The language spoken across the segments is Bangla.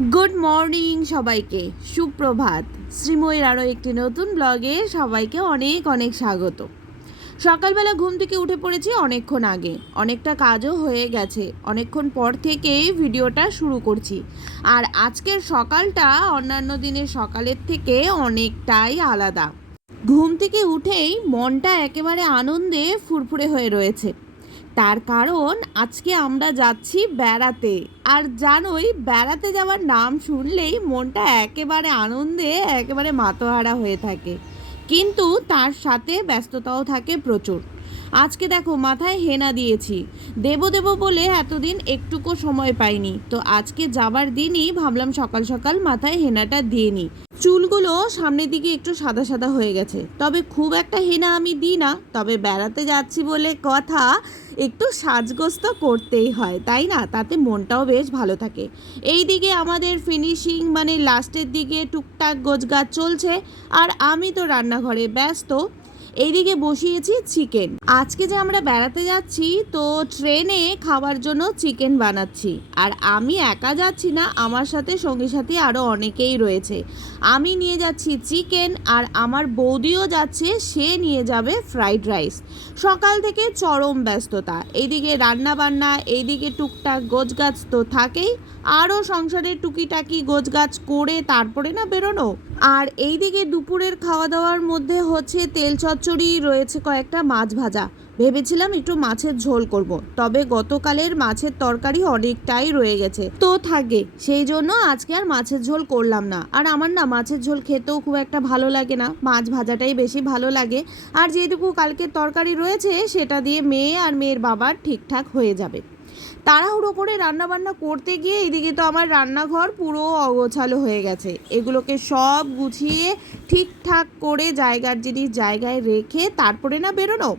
গুড মর্নিং সবাইকে, সুপ্রভাত। শ্রীময়ীর আরও একটি নতুন ব্লগে সবাইকে অনেক অনেক স্বাগত। সকালবেলা ঘুম থেকে উঠে পড়েছি অনেকক্ষণ আগে, অনেকটা কাজও হয়ে গেছে। অনেকক্ষণ পর থেকেই ভিডিওটা শুরু করছি। আর আজকের সকালটা অন্যান্য দিনের সকালের থেকে অনেকটাই আলাদা। ঘুম থেকে উঠেই মনটা একেবারে আনন্দে ফুরফুরে হয়ে রয়েছে। তার কারণ আজকে আমরা যাচ্ছি বেড়াতে। আর জানোই, বেড়াতে যাওয়ার নাম শুনলেই মনটা একেবারে আনন্দে একেবারে মাতোহারা হয়ে থাকে, কিন্তু তার সাথে ব্যস্ততাও থাকে প্রচুর। আজকে দেখো, মাথায় হেনা দিয়েছি। দেবো দেবো বলে এতদিন একটুকু সময় পাইনি, তো আজকে যাবার দিনই ভাবলাম সকাল সকাল মাথায় হেনাটা দিয়ে নিই। চুলগুলো সামনের দিকে একটু সাদা সাদা হয়ে গেছে, তবে খুব একটা হেনা আমি দিই না। তবে বেড়াতে যাচ্ছি বলে কথা, একটু সাজগোজ তো করতেই হয়, তাই না? তাতে মনটাও বেশ ভালো থাকে। এই দিকে আমাদের ফিনিশিং মানে লাস্টের দিকে টুকটাক গোছগাছ চলছে, আর আমি তো রান্নাঘরে ব্যস্ত। এইদিকে বসিয়েছি চিকেন। আজকে যে আমরা বেড়াতে যাচ্ছি, তো ট্রেনে খাওয়ার জন্য চিকেন বানাচ্ছি। আর আমি একা যাচ্ছি না, আমার সাথে সঙ্গী সাথী আরও অনেকেই রয়েছে। আমি নিয়ে যাচ্ছি চিকেন, আর আমার বৌদিও যাচ্ছে, সে নিয়ে যাবে ফ্রাইড রাইস। সকাল থেকে চরম ব্যস্ততা, এইদিকে রান্না বান্না, এইদিকে টুকটাক গোছগাছ তো থাকেই, আরও সংসারের টুকিটাকি গোছগাছ করে তারপরে না বেরোনো। আর এইদিকে দুপুরের খাওয়া দাওয়ার মধ্যে হচ্ছে তেল চচ্চড়ি রয়েছে, কয়েকটা মাছ ভাজা। ভেবেছিলাম একটু মাছের ঝোল করব, তবে গতকালের মাছের তরকারি অনেকটাই রয়ে গেছে, তো থাকে, সেই জন্য আজকে আর মাছের ঝোল করলাম না। আর আমার না মাছের ঝোল খেতেও খুব একটা ভালো লাগে না, মাছ ভাজাটাই বেশি ভালো লাগে। আর যেটুকু কালকের তরকারি রয়েছে সেটা দিয়ে মেয়ে আর মেয়ের বাবার ঠিকঠাক হয়ে যাবে। তাড়াহুড়ো করে রান্নাবান্না করতে গিয়ে এদিকে তো আমার রান্নাঘর পুরো অগোছালো হয়ে গেছে। এগুলোকে সব গুছিয়ে ঠিকঠাক করে জায়গার জিনিস জায়গায় রেখে তারপরে না বেরোনো।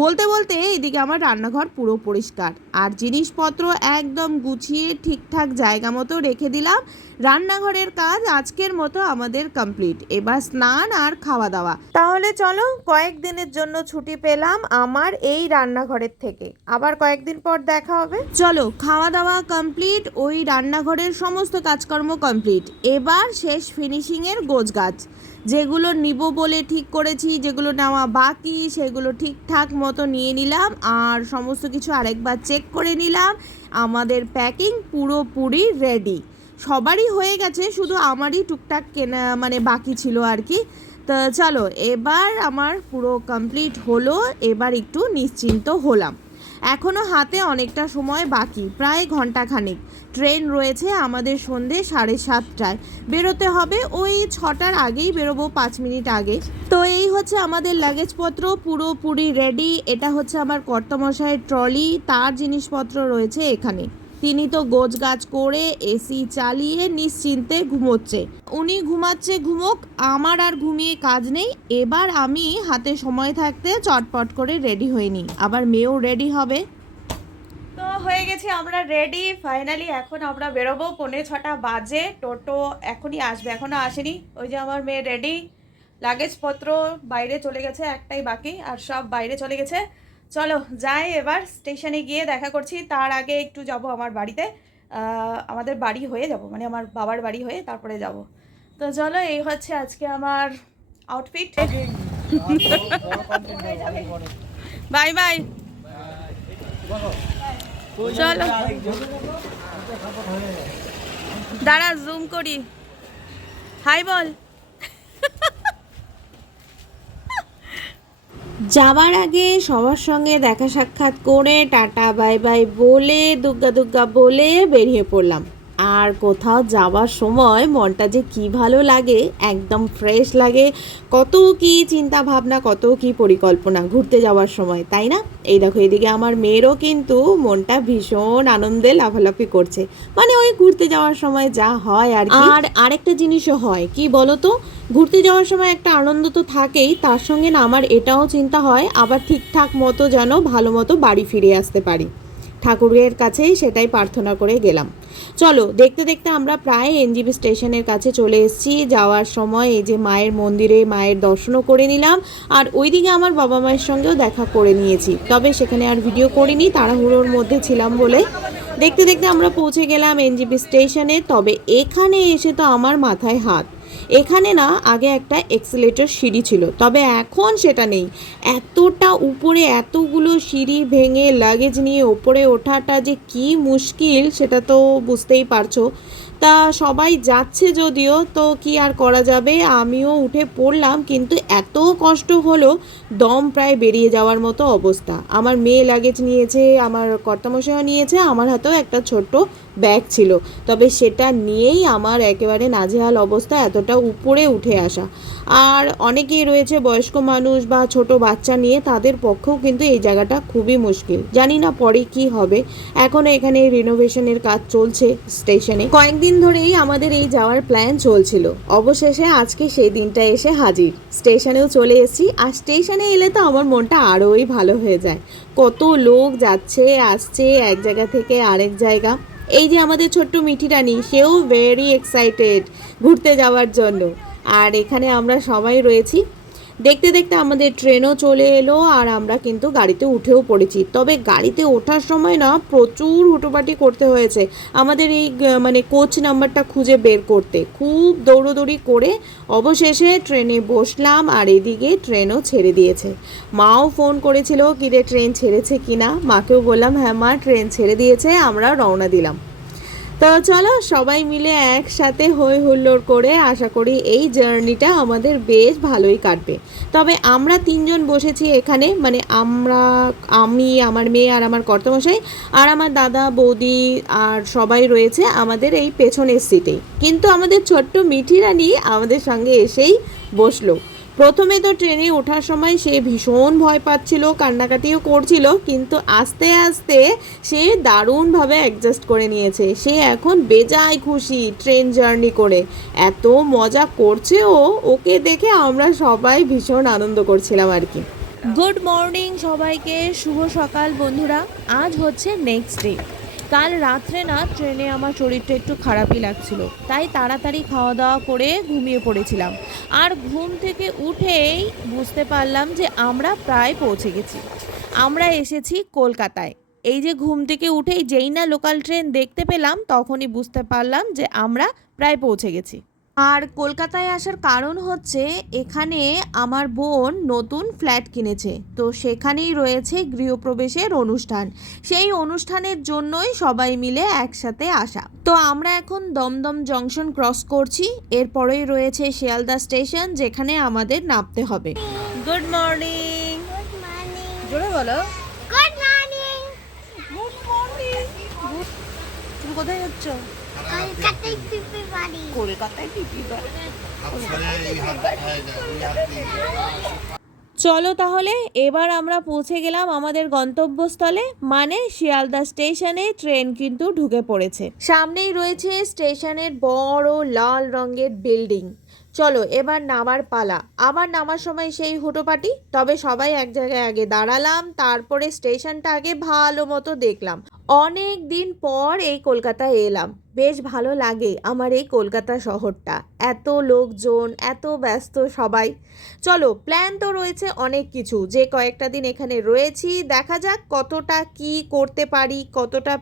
বলতে বলতে এদিকে আমার রান্নাঘর পুরো পরিষ্কার, আর জিনিসপত্র একদম গুছিয়ে ঠিকঠাক জায়গা মতো রেখে দিলাম। রান্নাঘরের কাজ আজকের মতো আমাদের কমপ্লিট। এবার স্নান আর খাওয়া দাওয়া। তাহলে চলো, কয়েকদিনের জন্য ছুটি পেলাম আমার এই রান্নাঘরের থেকে, আবার কয়েকদিন পর দেখা হবে। চলো, খাওয়া দাওয়া কমপ্লিট, ওই রান্নাঘরের সমস্ত কাজকর্ম কমপ্লিট। এবার শেষ ফিনিশিংয়ের গোছগাছ, যেগুলো নিব বলে ঠিক করেছি, যেগুলো নেওয়া বাকি সেগুলো ঠিকঠাক মতো নিয়ে নিলাম। আর সমস্ত কিছু আরেকবার চেক করে নিলাম। আমাদের প্যাকিং পুরোপুরি রেডি, সবারই হয়ে গেছে, শুধু আমারই টুকটাক কেনা মানে বাকি ছিল আর কি। তো চলো, এবার আমার পুরো কমপ্লিট হলো, এবার একটু নিশ্চিন্ত হলাম। এখনও হাতে অনেকটা সময় বাকি, প্রায় ঘন্টাখানেক। ট্রেন রয়েছে আমাদের সন্ধে 7:30টায়, বেরোতে হবে। ওই 6টার আগেই বেরোবো, 5 মিনিট আগে। তো এই হচ্ছে আমাদের লাগেজপত্র পুরোপুরি রেডি। এটা হচ্ছে আমার কর্তামশাইয়ের ট্রলি, তার জিনিসপত্র রয়েছে এখানে। তিনি তো গোছগাছ করে এসি চালিয়ে নিশ্চিন্তে ঘুমোচ্ছে। উনি ঘুমাচ্ছে, ঘুমোক, আমার আর ঘুমিয়ে কাজ নেই। এবার আমি হাতে সময় থাকতে চটপট করে রেডি হয়ে নিই, আবার মেয়েও রেডি হবে। তো হয়ে গেছি আমরা রেডি ফাইনালি। এখন আমরা বেরোবো, 5:45 বাজে। টোটো এখনই আসবে, এখনও আসেনি। ওই যে আমার মেয়ে রেডি, লাগেজপত্র বাইরে চলে গেছে, একটাই বাকি, আর সব বাইরে চলে গেছে। চলো যাই, এবার স্টেশনে গিয়ে দেখা করছি। তার আগে একটু যাব আমার বাড়িতে, আমাদের বাড়ি হয়ে যাব, মানে আমার বাবার বাড়ি হয়ে তারপরে যাব। তো চলো, এই হচ্ছে আজকে আমার আউটফিট। বাই বাই, চলো দাঁড়া জুম করি, হাই বল। যাবার আগে সবার সঙ্গে দেখা সাক্ষাৎ করে টাটা বাই বাই বলে দুগ্গা দুগ্গা বলে বেরিয়ে পড়লাম। আর কোথাও যাওয়ার সময় মনটা যে কি ভালো লাগে, একদম ফ্রেশ লাগে। কত কি চিন্তা ভাবনা, কত কি পরিকল্পনা ঘুরতে যাওয়ার সময়, তাই না? এই দেখো, এদিকে আমার মেয়েরও কিন্তু মনটা ভীষণ আনন্দে লাফালাফি করছে, মানে ওই ঘুরতে যাওয়ার সময় যা হয় আর কি। আর আরেকটা জিনিসও হয়, কি বলো তো, ঘুরতে যাওয়ার সময় একটা আনন্দ তো থাকেই, তার সঙ্গে না আমার এটাও চিন্তা হয় আবার ঠিকঠাক মতো যেন ভালো মতো বাড়ি ফিরে আসতে পারি। ঠাকুরের কাছেই সেটাই প্রার্থনা করে গেলাম। চলো দেখতে দেখতে আমরা প্রায় এনজিপি স্টেশনের কাছে চলে এসেছি। যাওয়ার সময় এই যে মায়ের মন্দিরে মায়ের দর্শনও করে নিলাম, আর ওইদিকে আমার বাবা মায়ের সঙ্গেও দেখা করে নিয়েছি। তবে সেখানে আর ভিডিও করিনি, তাড়াহুড়োর মধ্যে ছিলাম বলে। দেখতে দেখতে আমরা পৌঁছে গেলাম এনজিপি স্টেশনে। তবে এখানে এসে তো আমার মাথায় হাত। এখানে না আগে একটা এক্সেলেটর সিঁড়ি ছিল, তবে এখন সেটা নেই। এতটা উপরে এতগুলো সিঁড়ি ভেঙে লাগেজ নিয়ে ওপরে ওঠাটা যে কি মুশকিল সেটা তো বুঝতেই পারছো। তা সবাই যাচ্ছে যদিও, তো কি আর করা যাবে, আমিও উঠে পড়লাম। কিন্তু এত কষ্ট হলো, দম প্রায় বেরিয়ে যাওয়ার মতো অবস্থা। আমার মেয়ে লাগেজ নিয়েছে, আমার কর্তামশাইও নিয়েছে, আমার হাতেও একটা ছোট্ট ব্যাগ ছিল। তবে সেটা নিয়েই আমার একেবারে নাজেহাল অবস্থা, এতটা উপরে উঠে আসা। আর অনেকেই রয়েছে বয়স্ক মানুষ বা ছোট বাচ্চা নিয়ে, তাদের পক্ষেও কিন্তু এই জায়গাটা খুবই মুশকিল। জানি না পরে কি হবে। এখনও এখানে রিনোভেশনের কাজ চলছে স্টেশনে। কয়েকদিন ধরেই আমাদের এই যাওয়ার প্ল্যান চলছিল। অবশেষে আজকে সেই দিনটা এসে হাজির। স্টেশনেও চলে এসেছি। আর স্টেশনে এলে তো আমার মনটা আরোই ভালো হয়ে যায়। কত লোক যাচ্ছে আসছে এক জায়গা থেকে আরেক জায়গা। এই যে আমাদের ছোট্ট মিঠি রানী, সেও ভেরি এক্সাইটেড ঘুরতে যাওয়ার জন্য। আর এখানে আমরা সবাই রয়েছি। দেখতে দেখতে আমাদের ট্রেনও চলে এলো, আর আমরা কিন্তু গাড়িতে উঠেও পড়েছি। তবে গাড়িতে ওঠার সময় না প্রচুর হুটোপাটি করতে হয়েছে আমাদের এই কোচ নাম্বারটা খুঁজে বের করতে। খুব দৌড়োদৌড়ি করে অবশেষে ট্রেনে বসলাম, আর এদিকে ট্রেনও ছেড়ে দিয়েছে। মাও ফোন করেছিল কিরে ট্রেন ছেড়েছে কিনা। মাকেও বললাম হ্যাঁ মা ট্রেন ছেড়ে দিয়েছে, আমরা রওনা দিলাম। তো চলো সবাই মিলে একসাথে হই হুল্লোড় করে আশা করি এই জার্নিটা আমাদের বেশ ভালোই কাটবে। তবে আমরা তিনজন বসেছি এখানে, আমি, আমার মেয়ে আর আমার কর্তামশাই, আর আমার দাদা বৌদি আর সবাই রয়েছে আমাদের এই পেছনের সিটেই। কিন্তু আমাদের ছোট্ট মিঠি রানী আমাদের সঙ্গে এসেই বসলো। প্রথমে তো ট্রেনে ওঠার সময় সে ভীষণ ভয় পাচ্ছিল, কান্নাকাটিও করছিল, কিন্তু আস্তে আস্তে সে দারুণভাবে অ্যাডজাস্ট করে নিয়েছে। সে এখন বেজায় খুশি ট্রেন জার্নি করে, এত মজা করছে ও। ওকে দেখে আমরা সবাই ভীষণ আনন্দ করছিলাম আর কি। গুড মর্নিং সবাইকে, শুভ সকাল বন্ধুরা। আজ হচ্ছে নেক্সট ডে। কাল রাত্রে না ট্রেনে আমার শরীরটা একটু খারাপই লাগছিল, তাই তাড়াতাড়ি খাওয়া দাওয়া করে ঘুমিয়ে পড়েছিলাম। আর ঘুম থেকে উঠেই বুঝতে পারলাম যে আমরা প্রায় পৌঁছে গেছি। আমরা এসেছি কলকাতায়। এই যে ঘুম থেকে উঠেই যেই না লোকাল ট্রেন দেখতে পেলাম, তখনই বুঝতে পারলাম যে আমরা প্রায় পৌঁছে গেছি। আর কলকাতায় আসার কারণ হচ্ছে এখানে আমার বোন নতুন ফ্ল্যাট কিনেছে, তো সেখানেই রয়েছে গৃহপ্রবেশের অনুষ্ঠান। সেই অনুষ্ঠানের জন্যই সবাই মিলে একসাথে আসা। তো আমরা এখন দমদম জংশন ক্রস করছি, এরপরেই রয়েছে শিয়ালদা স্টেশন, যেখানে আমাদের নামতে হবে। Good morning. Good morning. জোরে বলো। Good morning. Good morning. তুমি কোথায় যাচ্ছ? কলকাতায় পিপি বাড়ি। কলকাতায় পিপি বাড়ি। চলো তাহলে এবার আমরা পৌঁছে গেলাম আমাদের গন্তব্যস্থলে, মানে শিয়ালদা স্টেশনে। ট্রেন কিন্তু ঢুকে পড়েছে। সামনেই রয়েছে স্টেশনের বড় লাল রঙের বিল্ডিং। চলো এবার নামার পালা। আবার নামার সময় সেই হুটোপাটি। তবে সবাই এক জায়গায় আগে দাঁড়ালাম, তারপরে স্টেশনটা আগে ভালো মতো দেখলাম। অনেক দিন পর এই কলকাতায় এলাম, বেশ ভালো লাগে আমার এই কলকাতা শহরটা। এত লোকজন, এত ব্যস্ত সবাই। চলো প্ল্যান তো রয়েছে অনেক কিছু, যে কয়েকটা দিন এখানে রয়েছি দেখা যাক কতটা কি করতে পারি, কতটা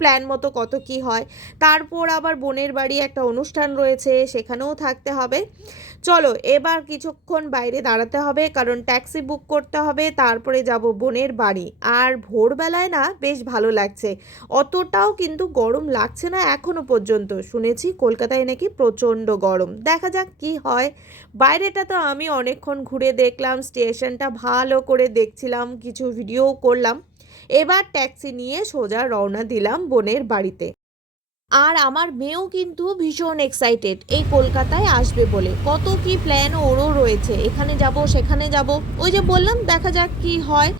প্ল্যান মতো কত কি হয়। তারপর আবার বোনের বাড়ি একটা অনুষ্ঠান রয়েছে, সেখানেও থাকতে হবে। চলো এবার কিছুক্ষণ বাইরে দাঁড়াতে হবে, কারণ ট্যাক্সি বুক করতে হবে, তারপরে যাব বোনের বাড়ি। আর ভোরবেলায় না বেশ ভালো লাগছে, অতটাও কিন্তু গরম লাগছে না এখনো পর্যন্ত। শুনেছি কলকাতায় নাকি প্রচণ্ড গরম, দেখা যাক কি হয়। বাইরেটা তো আমি অনেকক্ষণ ঘুরে দেখলাম, স্টেশনটা ভালো করে দেখছিলাম, কিছু ভিডিও করলাম। এবার ট্যাক্সি নিয়ে সোজা রওনা দিলাম বোনের বাড়িতে। আর আমার মেয়েও কিন্তু ভীষণ এক্সাইটেড এই কলকাতায় আসবে বলে। কত কি প্ল্যান ওরও রয়েছে, এখানে যাব সেখানে যাব। ওই যে বললাম দেখা যাক কি হয়।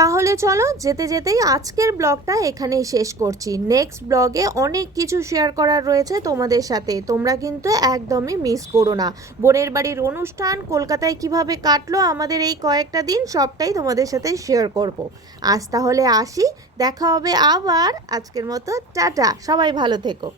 তাহলে চলো যেতে যেতেই আজকের ব্লগটা এখানেই শেষ করছি। নেক্সট ব্লগে অনেক কিছু শেয়ার করার রয়েছে তোমাদের সাথে, তোমরা কিন্তু একদমই মিস করো না। বোনের বাড়ির অনুষ্ঠান, কলকাতায় কিভাবে কাটলো আমাদের এই কয়েকটা দিন, সবটাই তোমাদের সাথে শেয়ার করব। আজ তাহলে আসি, দেখা হবে আবার। আজকের মতো টাটা, সবাই ভালো থেকো।